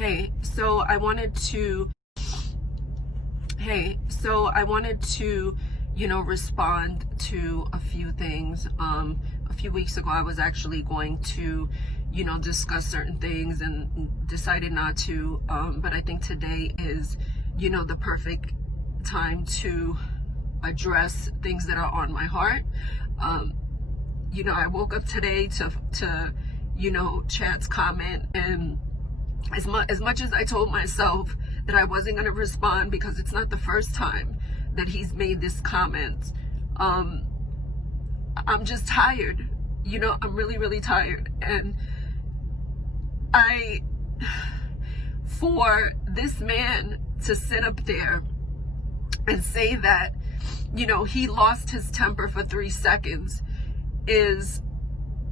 Hey, so I wanted to, respond to a few things. A few weeks ago, I was actually going to, discuss certain things and decided not to. But I think today is, the perfect time to address things that are on my heart. I woke up today to Chad's comment, and as much as I told myself that I wasn't going to respond because it's not the first time that he's made this comment, I'm just tired. I'm really, really tired. And for this man to sit up there and say that, he lost his temper for 3 seconds is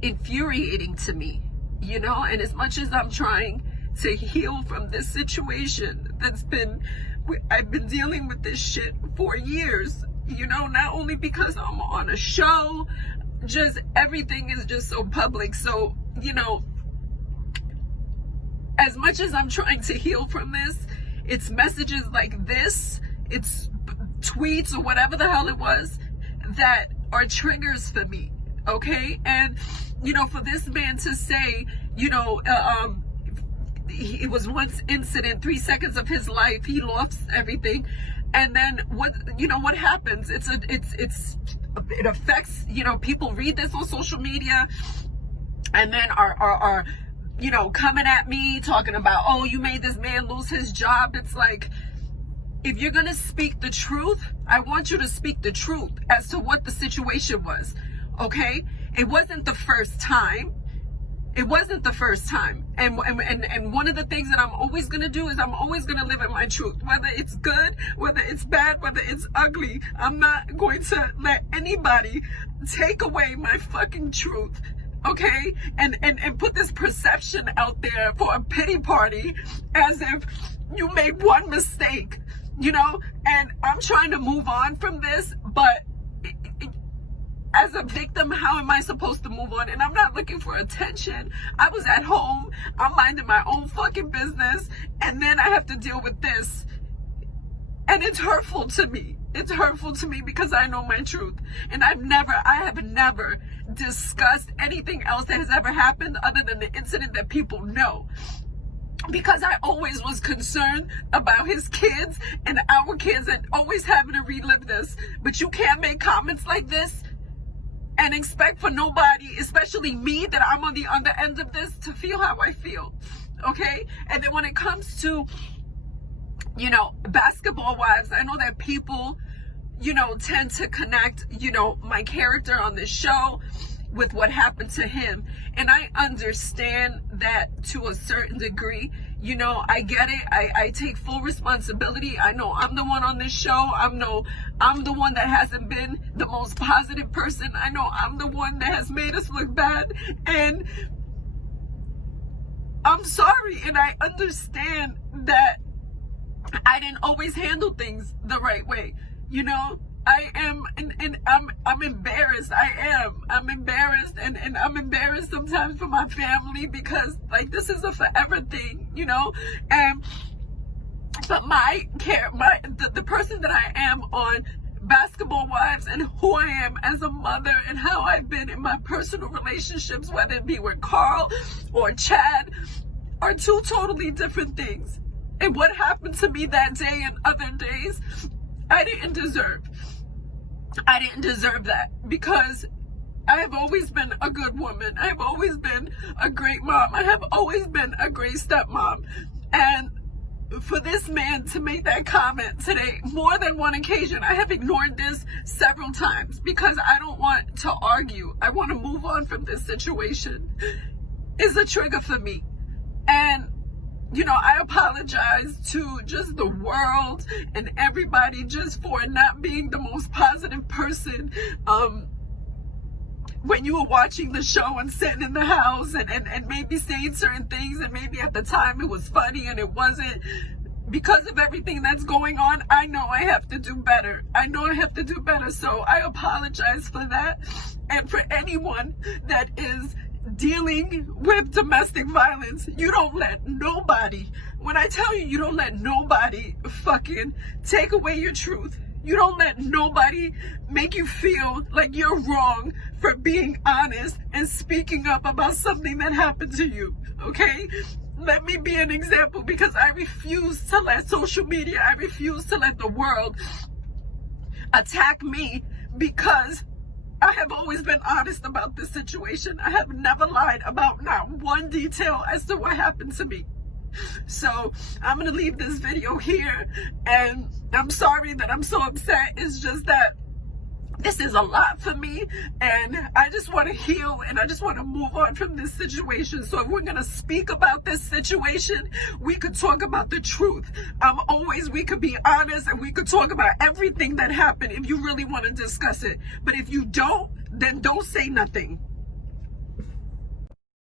infuriating to me, and as much as I'm trying to heal from this situation I've been dealing with this shit for years, not only because I'm on a show, just everything is just so public. So, as much as I'm trying to heal from this, it's messages like this, it's tweets or whatever the hell it was that are triggers for me. Okay. And, for this man to say, it was one incident, 3 seconds of his life, he lost everything. And then what happens? It affects, people read this on social media and then are coming at me talking about, oh, you made this man lose his job. It's like, if you're going to speak the truth, I want you to speak the truth as to what the situation was. Okay. It wasn't the first time. It wasn't the first time. And one of the things that I'm always going to do is I'm always going to live in my truth, whether it's good, whether it's bad, whether it's ugly. I'm not going to let anybody take away my fucking truth. Okay. And put this perception out there for a pity party as if you made one mistake, and I'm trying to move on from this, but as a victim, how am I supposed to move on? And I'm not looking for attention. I was at home, I'm minding my own fucking business, and then I have to deal with this. And it's hurtful to me. It's hurtful to me because I know my truth. And I have never discussed anything else that has ever happened other than the incident that people know. Because I always was concerned about his kids and our kids and always having to relive this. But you can't make comments like this and expect for nobody, especially me, that I'm on the other end of this, to feel how I feel. Okay? And then when it comes to, basketball wives, I know that people, tend to connect, my character on this show with what happened to him. And I understand that to a certain degree. I get it. I take full responsibility. I know I'm the one on this show. I'm the one that hasn't been the most positive person. I know I'm the one that has made us look bad. And I'm sorry. And I understand that I didn't always handle things the right way. I am, and I'm embarrassed. I'm embarrassed, and I'm embarrassed sometimes for my family because, like, this is a forever thing, but the person that I am on Basketball Wives and who I am as a mother and how I've been in my personal relationships, whether it be with Carl or Chad, are two totally different things. And what happened to me that day and other days, I didn't deserve that, because I have always been a good woman. I have always been a great mom. I have always been a great stepmom. And for this man to make that comment today, more than one occasion, I have ignored this several times because I don't want to argue. I want to move on from this situation. It's a trigger for me. And I apologize to just the world and everybody just for not being the most positive person when you were watching the show and sitting in the house and maybe saying certain things, and maybe at the time it was funny and it wasn't. Because of everything that's going on, I know I have to do better. So I apologize for that. And for anyone that is dealing with domestic violence, you don't let nobody, when I tell you, you don't let nobody fucking take away your truth. You don't let nobody make you feel like you're wrong for being honest and speaking up about something that happened to you, okay? Let me be an example, because I refuse to let social media, I refuse to let the world attack me, because I have always been honest about this situation. I have never lied about not one detail as to what happened to me. So I'm going to leave this video here, and I'm sorry that I'm so upset. It's just that this is a lot for me, and I just want to heal, and I just want to move on from this situation. So if we're going to speak about this situation, we could talk about the truth. We could be honest, and we could talk about everything that happened if you really want to discuss it. But if you don't, then don't say nothing.